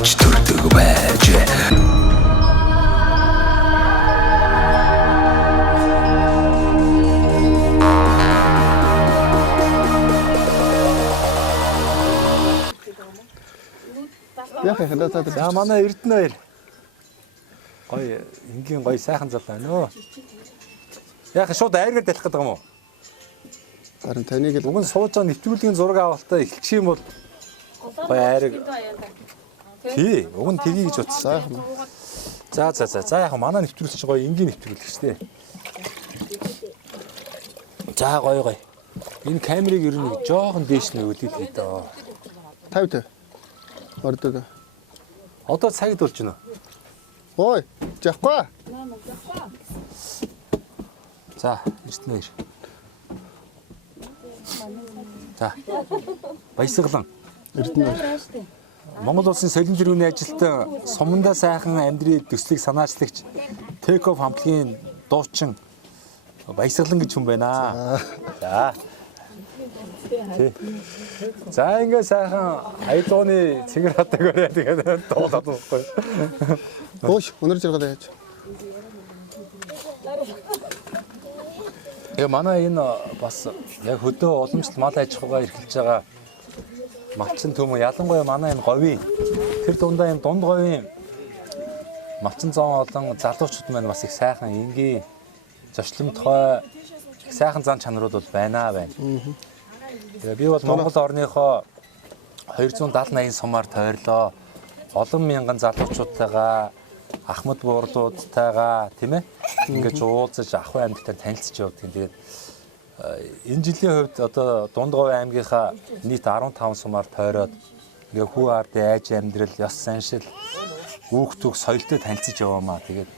авч төрдөг байж. За манай Эрдэнэ хоёр. Гоё энгийн гоё сайхан зал байна өө. Яг шууд айргаар далих гэдэг юм уу? Харин таныг л уг нь сууж байгаа нэвтрүүлгийн зураг авалтаа эхэлчих юм бол гоё айраг. Тий, уг нь тгий гэж утсан. За яг манай нэвтрүүлч чинь гоё энгийн нэвтрүүлэгч тий. За гоё. Энэ камерыг ер нь жоохон дээш нь өлөд хий доо. 50. Ордог. Одоо цагт болж байна уу? Ой, жахгүй. За, Эрдэнэ хоёр. За. Баясгалан. Эрдэнэ. Монгол улсын соёлын тэргүүний ажилтан сумандаа сайхан амьдрий төслийг санаачлагч Тэков хамтлагийн дуучин Баясгалан гэж хүн байна. За. За ингээ сайхан аялууны цэгэр хатаг өрөө тэгээд дуулаад байхгүй. Хөөш, өнөр жаргал яаж. Манай энэ бас яг хөдөө уламжлалт мал аж ахуйгаа эрхэлж байгаа малчин төмөө ялангуяа манай энэ говийн тэр дундаа энэ дунд говийн малчин зоон олон залуучууд маань бас их сайхан энгийн зочломтгой их сайхан зан чанарууд бол байна. Би бол Монгол орныхоо 270-80 сумаар тойрлоо. Олон мянган залуучуудтайгаа Ахмад буурлуудтайгаа тийм ээ ингэж уулзаж Ахуй аймагтай танилцж явдаг. Тэгээд энэ жилийн хувьд одоо Дундговь аймгийнхаа нийт 15 сумаар тойроод ингээ хүү ардын айж амьдрал, ёс заншил, үүхтүг соёлтой танилцж яваамаа. Тэгээд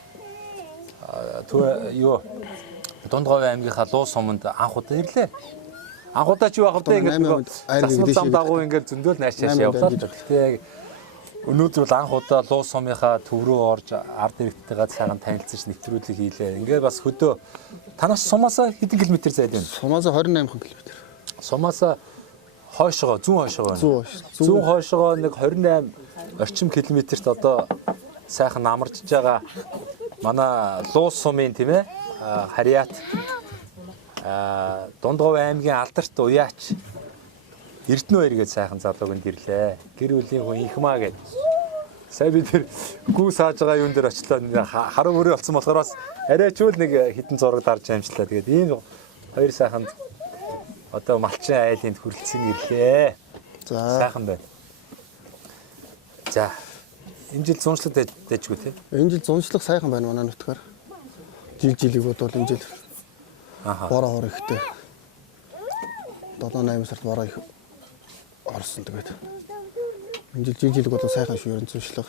Дундговь аймгийнхаа луу суманд анх удаа ирлээ. Анх удаа ч юу авах вэ ингээд засмал зам дагуу ингээд зөндөөл наашааш явлаа. Гэхдээ өнөөдөр бол анх удаа луу сумынхаа төв рүү орж ард иргэдтэйгээ сайхан танилцж нэвтрүүлэг хийлээ. Ингээд бас хөдөө танаас сумаасаа хэдэн километр зайд вэ? Сумаасаа 28 км. Сумаасаа хойшоо, зүүн хойшоо байна. Зүүн хойшоо нэг 28 орчим километрт одоо сайхан амарч байгаа манай луу сумын тийм ээ Харьяат Дундговь аймгийн алдарт уяач Эрдэнэ хоёр гээд сайхан залууг энд ирлээ. Гэр бүлийн хүн Инхмаа гээд. Сая би тэр гүү сааж байгаа юун дээр очлоо харуу өрөө болсон болохоор бас арайч үл нэг хитэн зураг дарж амжлаа. Тэгээд ийм хоёр сайхан одоо малчин айлынд хүрэлцэн ирлээ. За. Сайхан байна. За. Энэ жил зуншлаг дэжгүй тий. Энэ жил зуншлаг сайхан байна манай нутгаар. Жилиг бодвол энэ жил бороо хор ихтэй. 7-8 сард бороо их орсон тэгээд. Энэ жил жилиг бодвол сайхан шүү ерөн зуншлаг.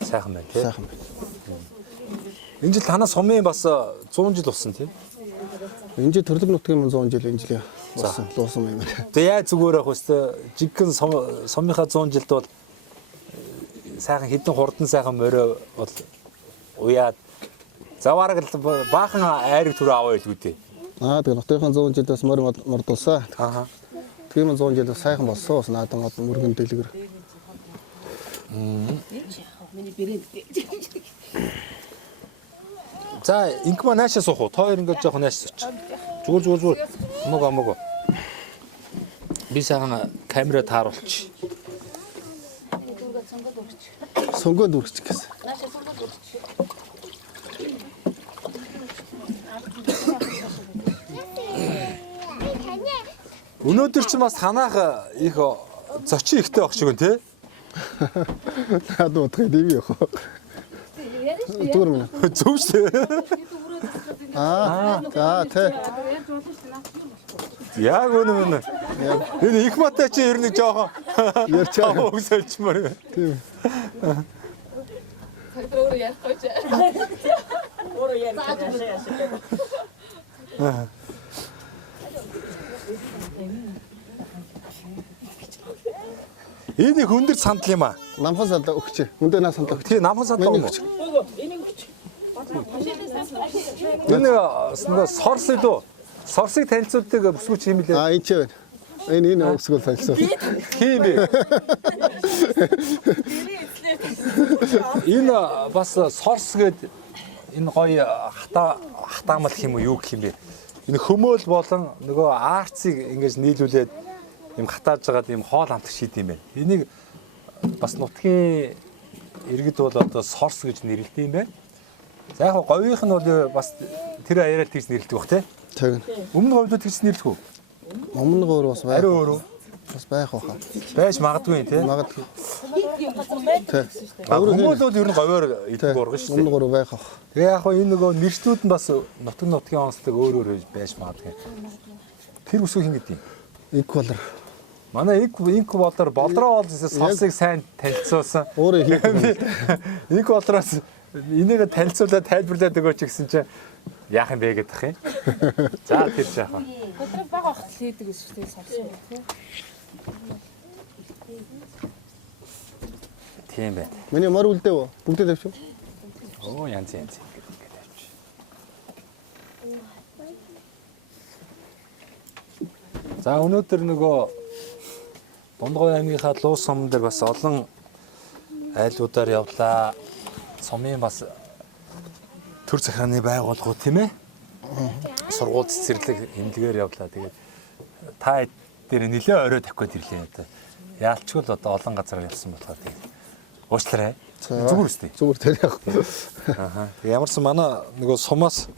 Сайхан байна тий. Сайхан байна. Энэ жил танаас сумын бас 100 жил болсон тий. Энэ жил төрлөг нутгийн 100 жил энэ жил болсон луусан юм байна. Тэгээ яа зүгээр ах өстэй жиггэн сумынхаа 100 жилд бол сайхан хідэн хурдан сайхан морой бол уяад заваараг баахан айраг төрөө аваа байлгүй дээ. Тэгээ нутгийн 100 жилдээс морь мордулсаа. Тийм 100 жилдээс сайхан болсон ус наадан мөргөн дэлгэр. За инкма наашаа суух уу? Та хоёр ингэж жоох нааш сууч. Зүгээр. Мөг. Би сайхан камера тааруулчих. Сонгонд үргэж гэсэн. Өнөөдөр ч бас ханаах их зочин ихтэй байх шиг байна тий. Хаад утгыг дэв яах вэ? Зүгээр мэн. Зөв шүү. За тий. Яг үнэн. Энэ их матай чи ер нь жоохон ярьж байгаа үг сольчмаар. Тийм. Өөрөө ярихгүй ч. Өөрөө ярихгүй. Энэ хөндөр сандал юм аа. Намхан сандал өгч. Хүндээ наа сандал өгч. Тий, намхан сандал юм уу? Энийг өгч. Энэ сорс илүү. Сорсыг танилцуулдаг бүсгүйч юм лээ. Энэ ч байна. Энэ өсгөл танилцсан. Хин бэ? Энэ бас сорс гээд энэ гоё хатаамал хэм үү юу гэх юм бэ? Энэ хөмөөл болон нөгөө арцыг ингэж нийлүүлээд юм хатааж байгаад юм хоол амтг шийд юм байна. Энийг бас нутгийн иргэд бол одоо сорс гэж нэрлэдэг юм байна. За яг говийнх нь бол бас тэр аяараар тийс нэрлэдэг бах тий. Тэг. Өмнө говьдод тийс нэрлэх үү? Өмнө гоор бас байх. Ари өөрөө Бас байх баха. байж магадгүй тий. Магадгүй. Тэг. Хүмүүс бол ер нь говьор идэх урган шүү дээ. Өмнө гоор байх баха. Тэгээ яг энэ нөгөө нэрчнүүд нь бас нутгийн онцлог өөр байж магадгүй. Тэр үсгүй хин гэдэг юм. Equaler. Манай инкубатор болдроо бол сосыг сайн танилцуулсан. Өөрөө хийх. Инкубатороос энийг танилцуулаад тайлбарлаад өгөөч гэсэн чинь яах юм бэ гэдэг юм. За тэр жаахан. Өдрөг баг ахт хийдэг гэсэн чинь сонссон тийм. Тийм байна. Миний мөр үлдээв. Бүгдээ тавьчих. Оо янз. За өнөөдөр нөгөө Дундгой аймгийнхаа Луус сум дээр бас олон айлуудаар явлаа. Сумын бас төр захиргааны байгууллагууд тийм ээ. Сургууль цэцэрлэг эмнэлгээр явлаа. Тэгээд та дээр нэлээ орой тавих гээд ирлээ одоо. Яалчгүй л одоо олон газар явсан болохоор тэгээд уучлаарай. Зүгээр үстэй. Зүгээр тэр яг. Аха. Ямарсан манай нөгөө сумаас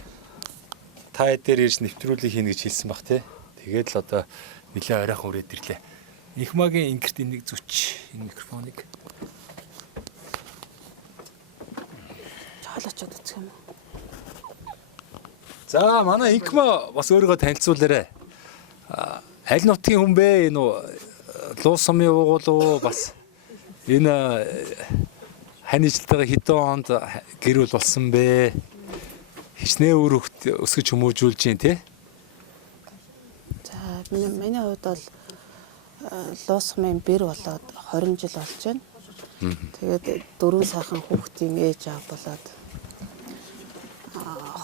та дээр ирж нэвтрүүлэг хийнэ гэж хэлсэн баг тий. Тэгээд л одоо нэлээ оройхон үрээд ирлээ. Ихмагийн ингэрт энийг зүч энэ микрофоныг Чаалаачаад үсэх юм. За манай Инкма бас өөрийгөө танилцуулаарай. Аль нутгийн хүн бэ? Энэ Луус сумын уугуул уу бас энэ хань ижилтэйгээ хэдэн онд гэрүүл болсон бэ? Хичнээн өөр хөвгт өсгөж хүмүүжүүлж дээ тий? За миний хувьд бол Луус сумын бэр болоод 20 жил болж байна. Тэгээд 4 сайхан хүүхдийн ээж аав болоод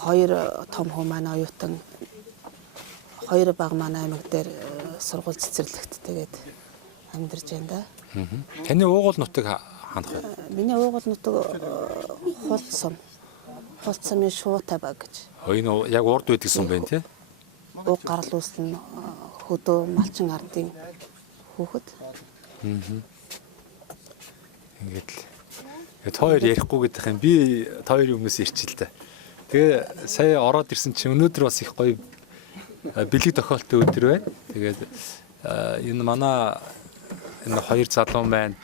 2 том хүү манай оюутан 2 баг манай аймаг дээр сургууль цэцэрлэгт тэгээд амьдарч байна да. Таны уугуул нутаг хаанах вэ? Миний уугуул нутаг Хулцсум. Хулцсумын Шуутай баг гэж. Энэ яг урд байдаг сум байна тий? Уг гарал үүслэн хөдөө малчин ардын хүүхэд. Ингээд л хоёр ярихгүй гэдэг юм. Би хоёрын өмнөөс ирчихэл та. Тэгээ сая ороод ирсэн чинь өнөөдөр бас их гоё бэлэг тохиолтой өдөр байна. Тэгээд энэ манай энэ хоёр залуу маань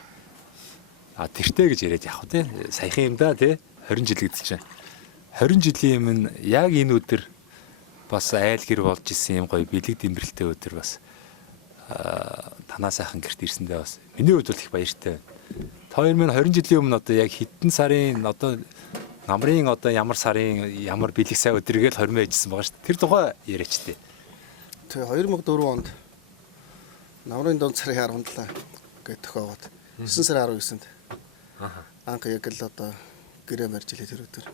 тэртээ гэж яриад явах тий. Саяхан юм да тий. 20 жил гэдэг чинь. 20 жилийн өмнө яг энэ өдөр бас айл гэр болж исэн юм гоё бэлэг дэмбэрэлтэй өдөр бас танаа сайхан гэрт ирсэндээ бас миний хувьд бол их баяртай. Хоёр минь 20 жилийн өмнө одоо яг хэдэн сарын одоо намрын одоо ямар сарын ямар бэлэг сай өдргээл 20 байжсэн байгаа шүү дээ. Тэр тухай яриач тээ. Тэгээ 2004 онд намрын дунд сарын 17 гэдэг тохиогоод 9 сарын 19-нд анх яг л одоо гэрээ барьж илээ тэр өдөр.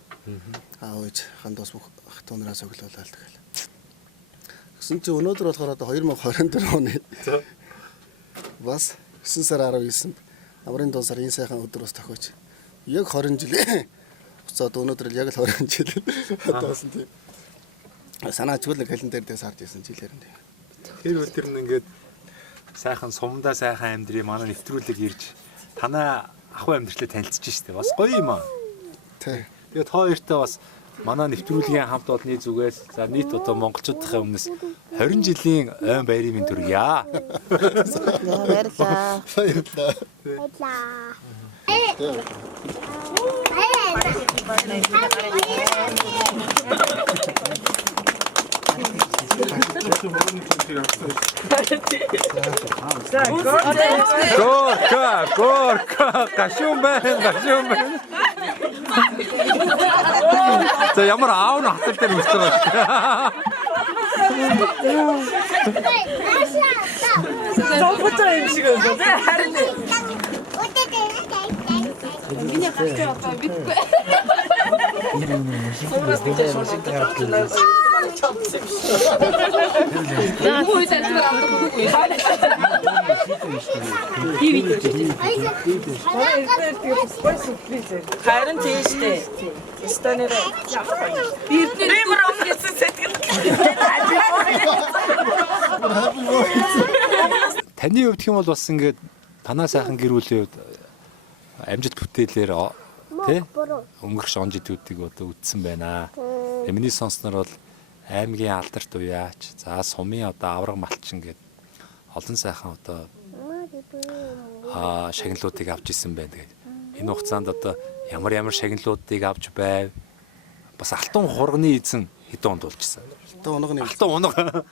Аав ээж хандаас бүх ах トゥ нараас өглөөлөө тэгэл. Гэсэн чи өнөөдөр болохоор одоо 2024 оны бас 9 сарын 19-нд намрын дунд сарын сайхан өдөр бас тохиож яг 20 жил буцаад өнөөдөр яг л 20 жил одоосон тийм. Санаачгүй л календар дээр сарж исэн жилээр нь. Тэр өдөр нь ингээд сайхан сумдаа сайхан амьдрий манай нэвтрүүлэг ирж танаа ахуй амьдралаа танилцж штэ. Бас гоё юм аа. Тий. Тэгээд хоёртой бас манай нэвтрүүлгийн хамт олонний зүгээс за нийт одоо монголчуудынхаа өмнөөс 20 жилийн ойн баярын мэнд хүргье. Баярлалаа. Горка, гашуун байна. За ямар аав нь хатал дээр үсэж байгаа шүү. Зовхотой юм шиг байна тий харин. Миний хатаа одоо бидгүй. Суураас тийш шууд Харин тийштэй. Станерэ. Бимэр өнгөсөн сэтгэл. Таны хувьд гэх юм бол бас ингээд танаа сайхан гэр бүлийн хувьд амжилт бүтээлээр тий өнгөрч он жилүүдийг одоо үтсэн байна. Миний сонсноор бол аймгийн алдарт уяач, за сумын одоо авраг малчин гэдэг олон сайхан одоо шагналуудыг авч исэн байна тэгээд энэ хугацаанд одоо ямар шагналуудыг авч байв бас алтан хурганы эзэн хэдэн онд болчихсон. Алтан унга.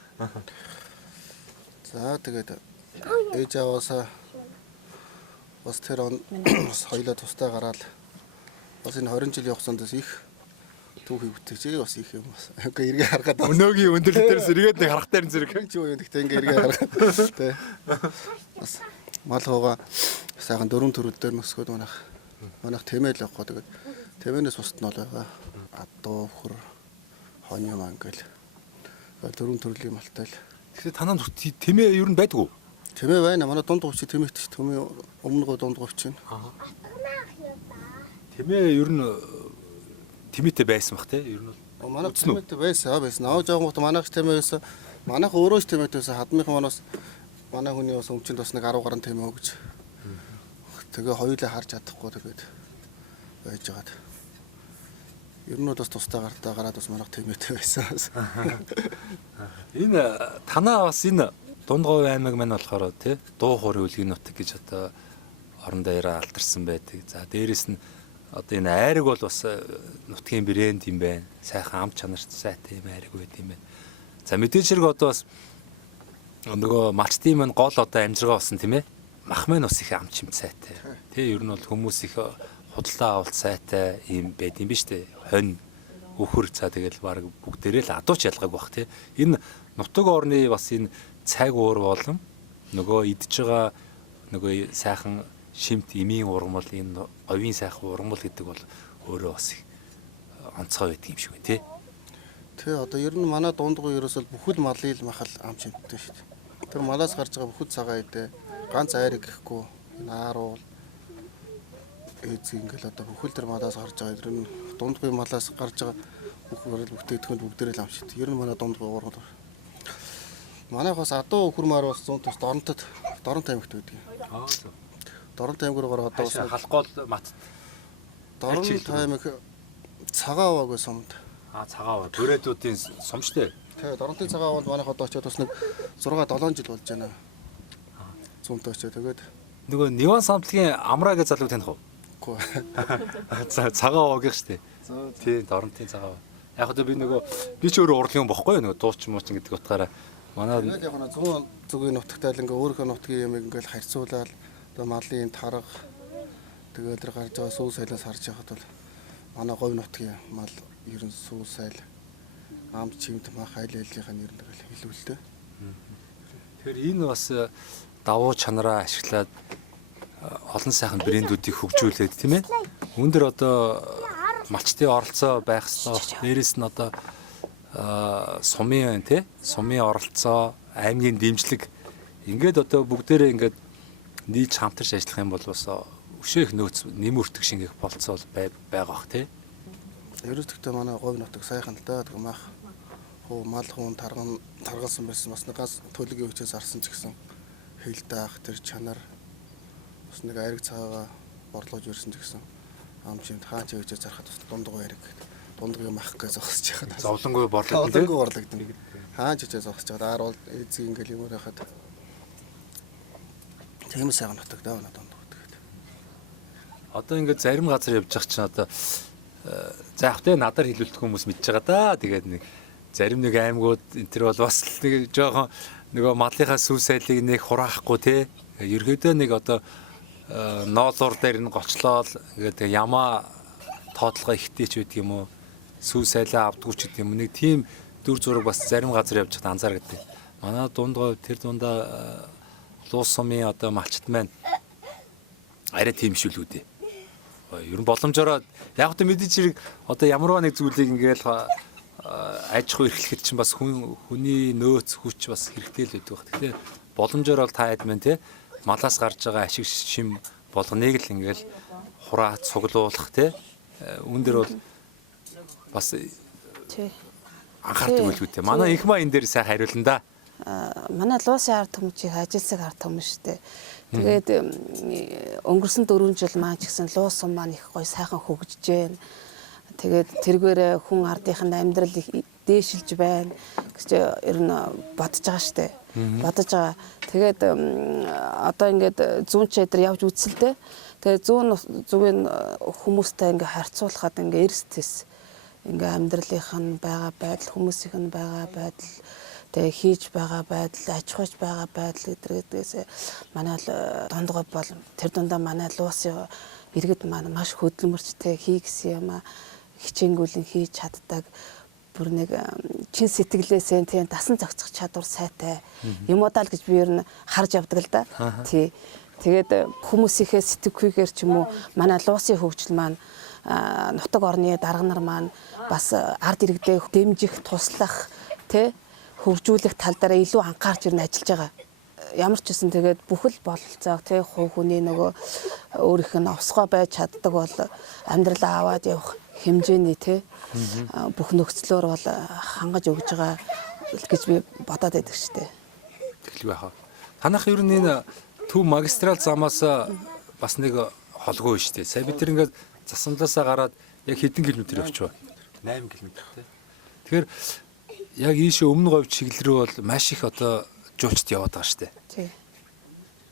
За тэгээд ээж аваасаа бас тэр он бас хоёлоо тустай гараад бас энэ 20 жилийн хугацаанд их түүхийг бүтээжээ бас их юм бас. Ингээ эргээ харгаад Өнөөгийн өндөрлөл дээрс эргээд нэг харах дээр зэрэг. чи юу юм гэхдээ ингээ эргээ харгаад тий. Бас мал хууга сайхан 4 төрөл дээр нөсгөөд манайх тэмээл явахгүй тэгээд тэмээнээс бусд нь бол байгаа. Адуу хөр хоньё мангал 4 төрлийн малтай л. Тэгэхээр танаа тэмээ ер нь байдгүй. Тэмээ байна. Манай дунд говьч тэмээт ч тэмээ өмнө го дунд говьч байна. Тэмээ ер нь тэмээтэй байсан бах те ер нь бол Манай тэмээтэй байсан. Аав жаагт манайх тэмээ байсан. Манайх өөрөө ч тэмээтэй байсан. Хадмынхан манаас манай хүний бас өмчөнд бас нэг 10 гаруй тэмээ өгч. Тэгээ хоёулаа харж чадахгүй тэгээд байж байгаад. Ер нь бас тустай гартаа гараад бас манайх тэмээтэй байсан. Энэ танаа бас энэ Дундговь аймаг маань болохоор тий дуу хуурын үлгийн нутаг гэж одоо орон даяараа алдарсан байдаг. За дээрэс нь одоо энэ айраг бол бас нутгийн брэнд юм байна. Сайхан ам чанарт сайтай юм айраг байд юм байна. За мэдээж хэрэг одоо бас нөгөө малчтын маань гол одоо амжиргаа болсон тийм ээ. Мах маань бас их ам чимт сайтай. Тий ер нь бол хүмүүс их худалдаа авалт сайтай юм байд юм биш үү? Хонь өхөр цаа тэгэл баг бүгдээрээ л адууч ялгааг бах тий. Энэ нутаг орны бас энэ цаг уур болон нөгөө идж байгаа нөгөө сайхан шимт эмийн ургамал энэ говийн сайхан ургамал гэдэг бол өөрөө бас их онцгой байдаг юм шиг байна тий. Тэ одоо ер нь манай дундгой ерөөсөл бүхэл малын л махал ам чимттэй шүү дээ. Тэр малаас гарч байгаа бүхэл цагаан идэ ганц айраг гэхгүй нааруул эзэг ингээл одоо бүхэл тэр малаас гарч байгаа ер нь дундгой малаас гарч байгаа бүхэл бүтээгдэхүүн бүгдээрээ л ам шít. Ер нь манай дундгой ургамал манайх бас адуу өхөрмөр бас 100 тус Дорнот аймагт байдаг. Дорнот аймаггаар одоо бас халахгүй мат. Дорнот аймаг цагаан аваагүй сумд. Цагаан аваа. Төрөөдүүдийн сумштэй. Тэгээ Дорнотын цагаан аваад манайх одоо очиод бас нэг 6-7 жил болж байна. Зүүнтэй очиод тэгээд нөгөө Ниван самтлагийн Амраа гэж залуу таних уу? Үгүй. Цагаан аваагийн штэ. Тий, Дорнотын цагаан. Яг одоо би ч өөрөө урлагийн бохгүй нөгөө дууч мууч гэдэг утгаараа манай яг нэг 100 зүгийн нутагтай л ингээ өөрийнхөө нутгийн юм ингээл харьцуулаад одоо малын тарга тэгээд тэр гарч байгаа сүү сайлаас харж байхад бол манай говь нутгийн мал ер нь сүү сайл ам чимт мах айл айлынхаа нэр нэг л хэлүүлтэй. Тэгэхээр энэ бас давуу чанараа ашиглаад олон сайхан брэндүүдийг хөгжүүлээд тийм ээ. Өндөр одоо малчтын оролцоо байх ёстой. Дээрээс нь одоо сумын тий сумын оролцоо аймгийн дэмжлэг ингээд одоо бүгдээрээ ингээд нийж хамтарч ажиллах юм бол бас өшөөх нөөц нэмүртэг шингэх болцоо байгаа бах тий. Ерөөсдөө манай говь нутаг сайхан л да. Тэг мах хуу мал хуун таргалсан байсан бас нэг газ төлөгийн хүчээс арсан ч гэсэн хэл даах тэр чанар бас нэг айраг цагаагаа борлуулж ирсэн ч гэсэн ам чимт хаач хүчээс зарахад бас дундгой айраг дундгийн мах гэж зогсож байгаа. Зовлонгүй борлогдсон. Зовлонгүй борлогдсон. Хаач хүчээс зогсож байгаа. Ааруул эзэг ингээл юм байхад тийм сайхан нутаг даа надад дундгой. Одоо ингээд зарим газар явж байгаа чинь одоо заахтай надаар хэлүүлдэг хүмүүс мэдж байгаа да. Тэгээд нэг зарим нэг аймагуд энэ төр бол бас нэг жоохон нөгөө малынхаа сүү сайлыг нэг хураахгүй те. Ерөөдөө нэг одоо ноолуур дээр нь гочлоод ингээд ямаа тоотлого ихтэйч байдаг юм уу? Сүү сайлаа авдггүй ч гэдэг юм. Нэг тийм дүр зураг бас зарим газар явж байхад анзаардаг. Манай дундгой тэр дундаа луус сумын одоо малчт маань арай тийм шүлгүүдээ. Ер нь боломжоор яг одоо мэдээж хэрэг одоо ямарваа нэг зүйлийг ингээл аж ахуй эрхлэхэд чинь бас хүний нөөц хүч бас хэрэгтэй л байдаг. Тэгэхээр боломжоор бол та хэд мэн те малаас гарч байгаа ашиг шим болгоныг л ингээл хураа цуглуулах те үүн дээр бол бас Тий. анхаардаг байлгүй те. Манай их маа энэ дээр сайн хариулна да. Манай Луусын ард түмчийг ажилсаг ард түмэн штэ. Тэгээд өнгөрсөн 4 жил маань ч гэсэн Луус сум маань их гоё сайхан хөгжиж байна. Тэгээд тэргээрээ хүн ардынхын амьдрал их дээшилж байна гэж ер нь бодож байгаа штэ. Бодож байгаа. Тэгээд одоо ингээд зүүн чэдэр явж үзсэлтэй. Тэгээд зүүн зүгийн хүмүүстэй ингээ харьцуулахад ингээ эрсдэс ингээ амьдралынх нь байгаа байдал, хүмүүсийнх нь байгаа байдал, тэгээ хийж байгаа байдал, аж ахуйч байгаа байдал гэдгээс манай дондгой бол тэр дундаа манай Луусын иргэд маань маш хөдөлмөрчтэй хийгсэн юм а хичээнгүйлэн хийж чаддаг бүр нэг чин сэтгэлээсээ тийм дасан зохицох чадвар сайтай юмудаа л гэж би ер нь харж явдаг л да. Тий. Тэгээд хүмүүсийнхээ сэтгэхүйгээр ч юм уу манай Луусын хөгжил маань нутаг орны дарга нар маань бас ард иргэдээ дэмжих, туслах, тэ хөгжүүлэх тал дээр илүү анхаарч ирнэ ажиллаж байгаа. Ямар ч гэсэн тэгээд бүхэл бололцоог тэ хувь хүний нөгөө өөрийнх нь овсгоо байж чаддаг бол амьдралаа аваад явах хэмжээний тэ бүх нөхцлөөр бол хангаж өгж байгаа гэж би бодоод байдаг шүү дээ. Тэглэв яхаа. Танах ер нь энэ төв магистрал замаас бас нэг холгүй шүү дээ. Сая бид тэр ингээд засамлаасаа гараад яг хэдэн километр явчих вэ? 8 км тий. Тэгэхээр яг ийшээ өмнө говь чиглэл рүү бол маш их одоо жуулчд яваад байгаа шүү дээ. Тий.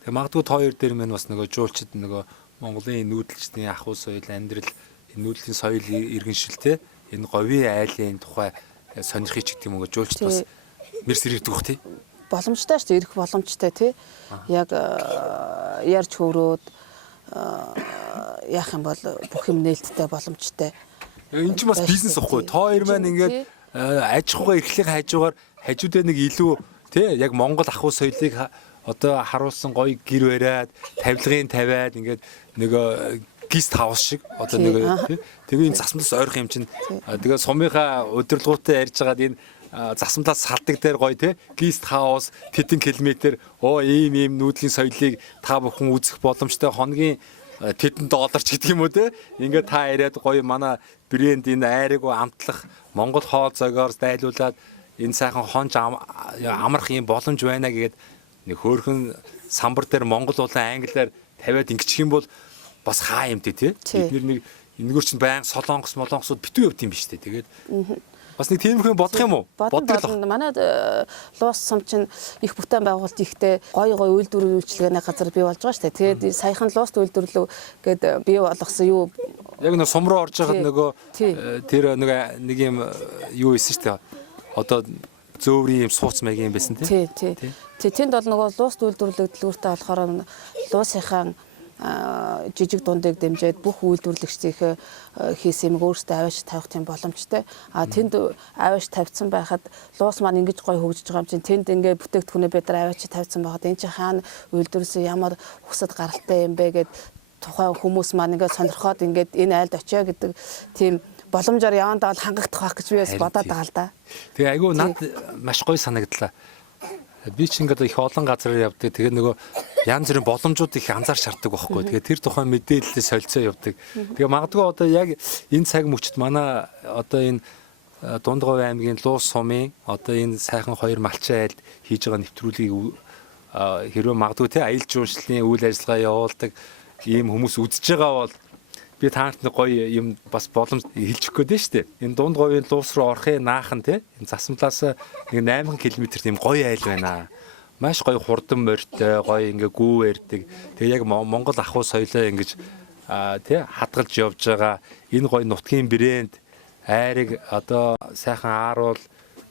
Тэгээ магадгүй тоо хоёр дээр мань бас нөгөө жуулчд нөгөө Монголын нүүдэлчдийн ахуй соёл, амьдрал, нүүдлийн соёл иргэншилтэй энэ говийн айлын тухай сонирхыг ч гэдэг юм уу жуулчд бас мэрс ирдэг бах тий. Боломжтой шүү дээ, ирэх боломжтой тий. Яг ярьж хөрөөд яах юм бол бүх юм нээлттэй боломжтой. Энэ ч бас бизнес واخгүй. Тоо хоёр маань ингээд аж ахуйгаа эрхлэх хажуугаар хажуудаа нэг илүү тий яг Монгол ахуй соёлыг одоо харуулсан гоё гэр бариад тавилгын тавиад ингээд нэг гист хаус шиг одоо нэг тий тэгээ энэ засмалаас ойрох юм чинь тэгээ сумынхаа удирдлагуудтай ярьж байгаад энэ засамлаас салдаг дээр гоё тий гист хаус тэдэн километр ийм нүүдлийн соёлыг та бүхэн үзэх боломжтой хоногийн $10 ч гэдэг юм уу те ингээд та яриад гоё манай брэнд энэ айрыг амтлах Монгол хоол зогоор дайлуулад энэ сайхан хонж амрах юм боломж байна гэгээд нэг хөөрхөн самбар дээр монгол улаан англиар тавиад ингэчих юм бол бас хаа юм те бид нэг энэгээр чинь баян солонгосууд битүү явд юм биш те тэгээд бас нэг тиймэрхүү бодох юм уу? Бодлоо. Манай Луус сум чинь их бүтээн байгуулалт ихтэй гоё үйлдвэрийн үйлчилгээний газар бий болж байгаа шүү дээ. Тэгээд саяхан Лууст үйлдвэрлэв гээд бий болгосон юу яг нэг сум руу орж байхад нөгөө тэр нэг юм юу исэн шүү дээ. Одоо зөөврийн юм сууц маяг юм байсан тий. Тэнд бол нөгөө Лууст үйлдвэрлэгдлүүртэй болохоор Луусынхаа жижиг дундыг дэмжиж бүх үйлдвэрлэгчдийнхээ хийсэн юм өөрсдөө аваач тавих тийм боломжтой. Тэнд аваач тавьсан байхад Луус маань ингэж гоё хөгжиж байгаа юм чинь тэнд ингээ бүтээгдэхүүнээ бид нар аваач тавьсан байхад энэ чинь хаана үйлдвэрсэн ямар хүсэд гаралтай юм бэ гэд тухайн хүмүүс маань ингээ сонирхоод ингээд энэ айлд очио гэдэг тийм боломжоор явандаа бол хангагдах байх гэж би бас бодоод байгаа л да. Тэгээ айгүй над маш гоё санагдлаа. Би ч ингээд их олон газараар явдаг. Тэгээ нөгөө янз бүрийн боломжууд их анзаарч шаарддаг байхгүй. Тэгээ тэр тухайн мэдээлэлээ солилцоо явдаг. Тэгээ магадгүй одоо яг энэ цаг мөчид манай одоо энэ Дундгой аймгийн Луус сумын одоо энэ сайхан хоёр малчин айлд хийж байгаа нэвтрүүлгийг хэрвээ магадгүй те аялал жуулчлалын үйл ажиллагаа явуулдаг ийм хүмүүс үзэж байгаа бол би таант нэг гоё юм бас боломж хэлчих гээд байна шүү дээ. Энэ Дундгойн Луус руу орохын наахан те энэ засамлаас нэг 8 км тийм гоё айл байна. Маш гоё хурдан морьтой, гоё ингээ гүү ярьдаг. Тэгээ яг Монгол ахуй соёлоо ингэж тий хадгалж явж байгаа энэ гоё нутгийн брэнд айрыг одоо сайхан ааруул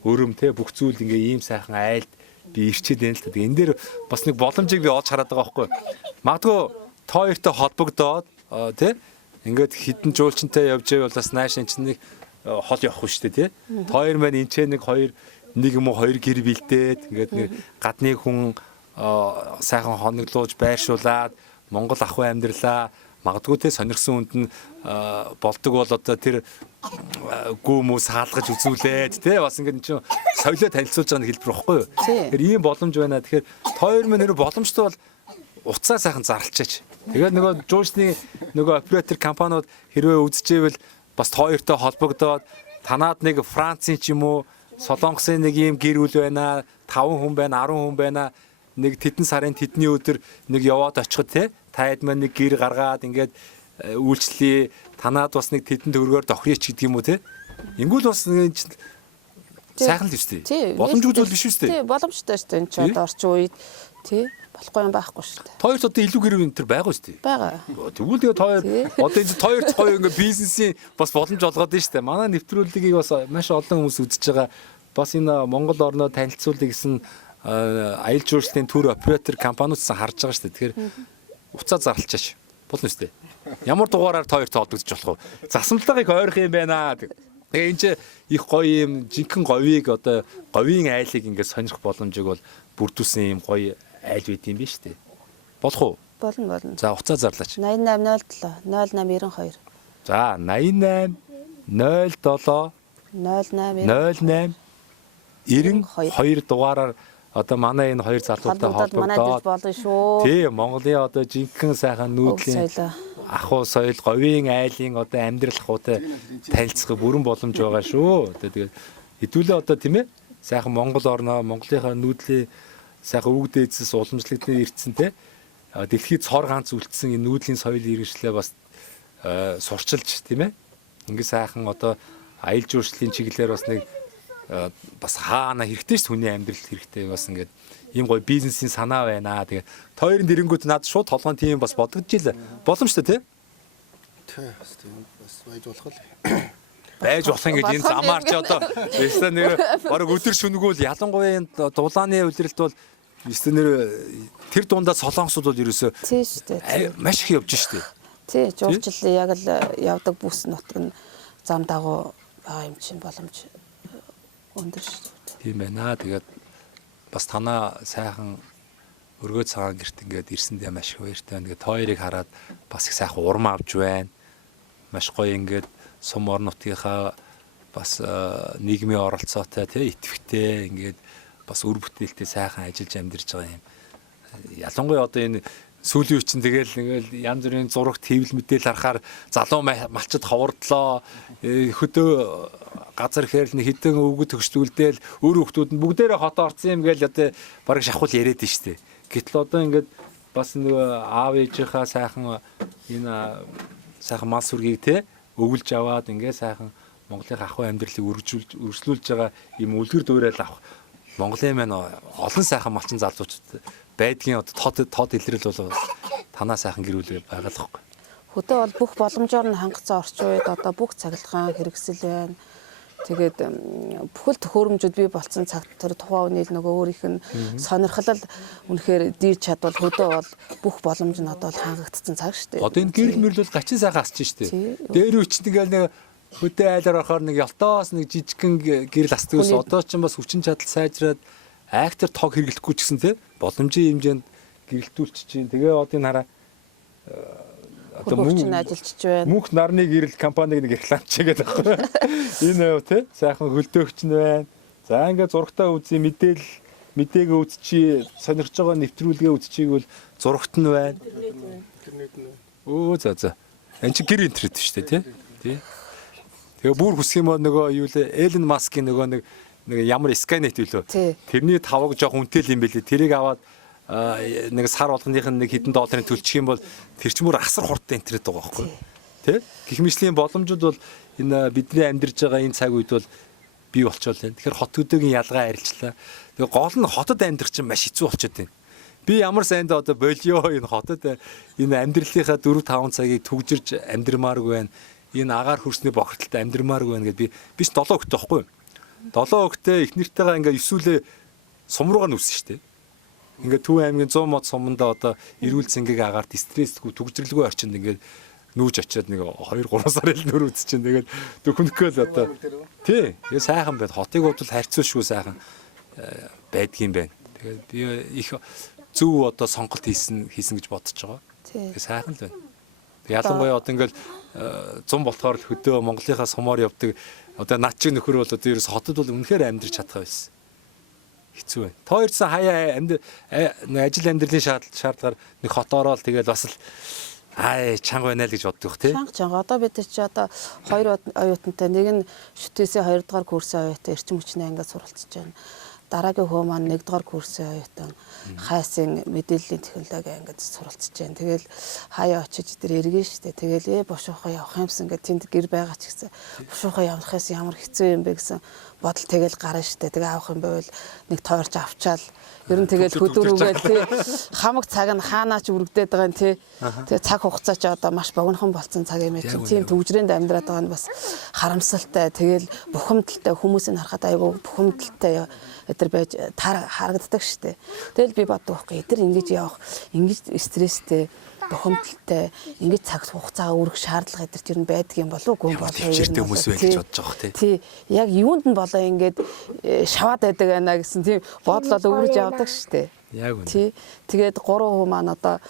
өрөм тий бүх зүйл ингээ ийм сайхан айлд би ирчээд байна л та. Энэ дээр бас нэг боломжийг би олж хараад байгаа байхгүй. Магадгүй тоо хоёртой холбогдоод тий ингээд хідэн жуулчинтай явж байвал бас нааш энэ чинь нэг хол явахгүй шүү дээ тий. Тоо хоёр маань энэ ч нэг юм уу хоёр гэр бэлдээд ингээд нэг гадны хүн сайхан хоноглуулж байршуулад Монгол ахуй амьдралаа магадгүй те сонирхсан хүнд нь болдог бол одоо тэр гүмүү саалгаж үзүүлээд те бас ингээд чинь соёлоо танилцуулж байгаа хэлбэр واخгүй юу. Тэгэхээр ийм боломж байна. Тэгэхээр хоёр минь нэр боломжтой бол уцаа сайхан зарлчаач. Тэгээд нөгөө жуушны нөгөө оператор компаниуд хэрвээ үзчихвэл бас хоёртой холбогдоод танаад нэг Францын ч юм уу Солонгосын нэг ийм гэр бүл байна, 5 хүн байна, 10 хүн байна. Нэг тэдэн сарын тэдний өдөр нэг яваад очиход те таад маань нэг гэр гаргаад ингээд үйлчлээ танаад бас нэг тэдэн төгрөгөөр дохрийч гэдэг юм уу те. Ингүүл бас нэг сайхан л шүү дээ. Боломжгүй зүйл биш шүү дээ. Тий, боломжтой шүү дээ. Энд ч одоо орчин үед тий болохгүй юм байхгүй шүү дээ. Хоёрт одоо илүү гэр энэ төр байгаа шүү дээ. Байгаа. Тэгвэл тэгээд хоёр одоо энэ хоёр цохоо ингээ бизнесийн бас боломж олгоод байна шүү дээ. Манай нэвтрүүлгийг бас маш олон хүмүүс үзэж байгаа. Бас энэ Монгол орноо танилцуулъя гэсэн аялал жуулчлалын түр оператор компаниудаас харж байгаа шүү дээ. Тэгэхээр уцаа зарлчаач. Болно шүү дээ. Ямар дугаараар хоёрт холбогдож болох вэ? Засамтлагыг ойрох юм байна. Тэгээ энэ ч их гоё юм жинхэнэ говийг одоо говийн айлыг ингээ сонирх боломжийг бол бүрдүүлсэн юм гоё айл байд юм биш үү? Болох уу? Болно. За уцаа зарлаач. 8807 0892. За 88 07 08 92 дугаараар одоо манай энэ хоёр залуутай холбогдоод болно шүү. тий Монголын одоо жинхэнэ сайхан нүүдлийн ахуй соёл говийн айлын одоо амьдрал ахуйтай танилцах бүрэн боломж байгаа шүү. Тэгээд хэдүүлээ одоо тийм ээ сайхан Монгол орноо Монголынхаа нүүдлийн сайхан өвөг дээдсээс уламжлагдсан ирсэн те дэлхийд цор ганц үлдсэн энэ нүүдлийн соёл иргэншлээ бас сурчилж тийм ээ ингээ сайхан одоо аялал жуулчлалын чиглэлээр бас нэг бас хаана хэрэгтэй ш хүний амьдралд хэрэгтэй бас ингээд ийм гоё бизнесийн санаа байна. Тэгээ хоёрын дэрэнгүүд надад шууд толгойн тийм бас бодогдчихлаа. Боломжтой тий? Тий, бас байж болох л. Байж болох ингээд энэ замаарч одоо өстө нэр бараг өдөр шүнгүүл ялангуяа энэ дулааны үйлрэлт бол өстө нэр тэр дундаа солонгосууд бол ерөөсөө тий шүү дээ. Маш их явж штэ. Тий, жуулчлал яг л явдаг бүс нутаг нь зам дагуу байгаа юм чинь боломж өндөр шүү дээ. Тийм байна. Тэгээд бас танаа сайхан өргөө цагаан гэрт ингээд ирсэндээ маш их баяртай байна. Тэгээд хоёрыг хараад бас их сайхан урам авч байна. Маш гоё ингээд сум орон нутгийнхаа бас нийгмийн оролцоотой тий идэвхтэй ингээд бас үр бүтээлтэй сайхан ажиллаж амьдарч байгаа юм. Ялангуяа одоо энэ сүүлийн үе чинь тэгэл янз бүрийн зураг твл мэдээл харахаар залуу малчид ховордлоо хөдөө газар ихээр нэг хідэн өвгөд төгсдүүлдээл өөр хүмүүс нь бүгдээрээ хот орсон юм гээл одоо бараг шахуул яриад нь штэ. Гэтэл одоо ингээд бас нөгөө аав ээжийнхаа сайхан энэ сайхан мал сүргийг те өвлж аваад ингээд сайхан Монголын ахуй амьдралыг үргэлжлүүлж байгаа юм үлгэр дуурайл авах Монголын маань олон сайхан малчин залуучууд байдгийн одоо тод илрэл бол танаа сайхан гэрүүл байгаа л хэвгүй. Хөдөө бол бүх боломжоор нь хангацсан орчин үед одоо бүх цахилгаан хэрэгсэл байна. Тэгээд бүхэл төхөөрөмжүүд бий болсон цагт тэр тухайн үеийн нөгөө өөрийнх нь сонирхол үнэхээр дийж чадвал хөдөө бол бүх боломж нь одоо хангагдсан цаг шүү дээ. Одоо энэ гэрэл мөрөл бол гачин сайхан асч штэ. Дээр үуч тэгэл нэг хөдөө айлаар орохоор нэг ялтоос нэг жижигхэн гэрэл асдаг ус одоо ч бас хүчин чадал сайжраад актер тог хэрэглэхгүй ч гэсэн те боломжийн хэмжээнд гэрэлтүүлчих чинь тэгээ одоо энэ хараа одоо мөнх ажилчж байна. Мөнх нарны гэрэл компаниг нэг рекламч хийгээд байгаа. Энэ те сайхан хөлдөөгч нь байна. За ингээд зурагтаа үзье мэдээгээ үзчихье сонирхож байгаа нэвтрүүлгээ үзчихийг бол зурагт нь байна. Өө за. Энд чи гэр интернет шүү дээ тий. Тэгээ бүр хүсэх юм нөгөө юу лээ Элен Маскийн нөгөө нэг ямар Skynet билүү. Тэрний тавг жоох үнэтэй юм бэлээ. Тэрийг аваад нэг сар болгоных нь нэг хэдэн долларын төлчих юм бол тэр ч мөр асар хурдтай интернет байгаа байхгүй. Тэ? Гэх мэтлийн боломжууд бол энэ бидний амьдарч байгаа энэ цаг үед бол бий болчихвол байна. Тэгэхээр хот төдөөгийн ялгаа арилжлаа. Тэгээ гол нь хотод амьдрах чинь маш хэцүү болчиход байна. Би ямар сайнд одоо болио энэ хотод энэ амьдралынхаа 4-5 цагийг түгжирж амьдрмааргүй байна. Энэ агаар хөрсний бохирдолтой амьдрмааргүй байна гэдээ би биш 7 хөлтэй байхгүй. 7 хөлтэй их нэртэйгээ ингээ 9 үлээ сум руугаа нүсэн шүү дээ. Ингээ Төв аймгийн 100 мод суманда одоо эрүүл цэнгийг агаар стрессгүй түгжирлгүй орчинд ингээ нүүж очиод нэг 2-3 сар ил нөр үзчихээн. Тэгээд дөхөнхөөл одоо тий. Тэгээ сайхан байд. Хотыг бодвол харьцуулшгүй сайхан байдгийм байна. Тэгээд би их зөв одоо сонголт хийсэн гэж бодож байгаа. Тэгээ сайхан л байна. Ялангуяа одоо ингээл 100 болохоор л хөдөө Монголынхаа сумаар явдаг. Одоо над чиг нөхөр бол одоо ерөөс хотод бол үнэхээр амьдрч чадхаа байсан. Хэцүү байна. Тоорсон хаяа ажил амьдралын шаардлагаар нэг хот ороод тэгэл бас л чанга байна л гэж боддог тий. Чанга. Одоо бид чи одоо 2 оюутантай нэг нь шүтээсээ 2 дугаар курсын оюутан эрчим хүчний ангиад суралцж байна. Дараагийн хөө маань 1 дугаар курсын оюутан хайсын мэдээллийн технологи ангиад суралцж байна. Тэгэл хаяа очиж тэр эргэн штэ. Тэгэл бушуухаа явах юмсан гэдэг тэнд гэр байгаа ч гэсэн бушуухаа явахаас ямар хэцүү юм бэ гэсэн бодол тэгэл гарна штэ. Тэгээ авах юм байвал нэг тойрч авчаал ер нь тэгэл хөдөрүүгээл тий хамаг цаг нь хаанаач үргдээд байгаа нь тий. Тэгээ цаг хугацаа ч одоо маш богинохон болсон цаг юм чинь тийм төвжрээнд амьдраад байгаа нь бас харамсалтай. Тэгэл бухимдалтай хүмүүсийг харахад айгүй бухимдалтай эдэр байж харагддаг штэ. Тэгэл би боддог байхгүй. Эдэр ингэж явах, ингэж стресстэй, бухимдалтай, ингэж цаг хугацаагаа өргөх шаардлага эдэрт ер нь байдаг юм болов уу? Болоо төвчөртэй хүмүүс байл гэж бодож байгаа тий. Тий. Яг юунд нь болоо ингэж шаваад байдаг байна гэсэн тийм бодлол өвөрж явдаг штэ. Яг үнэ. Тий. Тэгээд 3 хүү маань одоо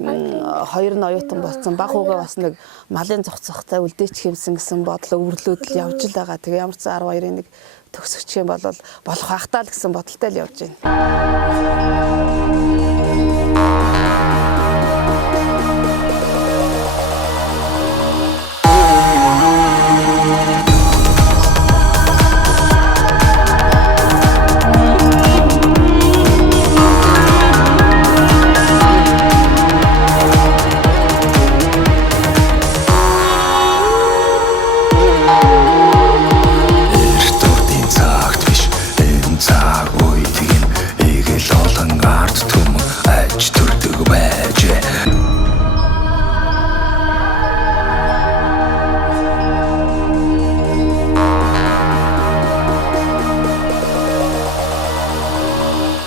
2 нь оюутан болсон. Баг хүүгээ бас нэг малын зогцохтой үлдээч хэмсэн гэсэн бодлоо өвөрлөөд л явж л байгаа. Тэгээ ямар ч 12-ын нэг төгсөгч юм бол болох хахтаа л гэсэн бодолтой л явж байна.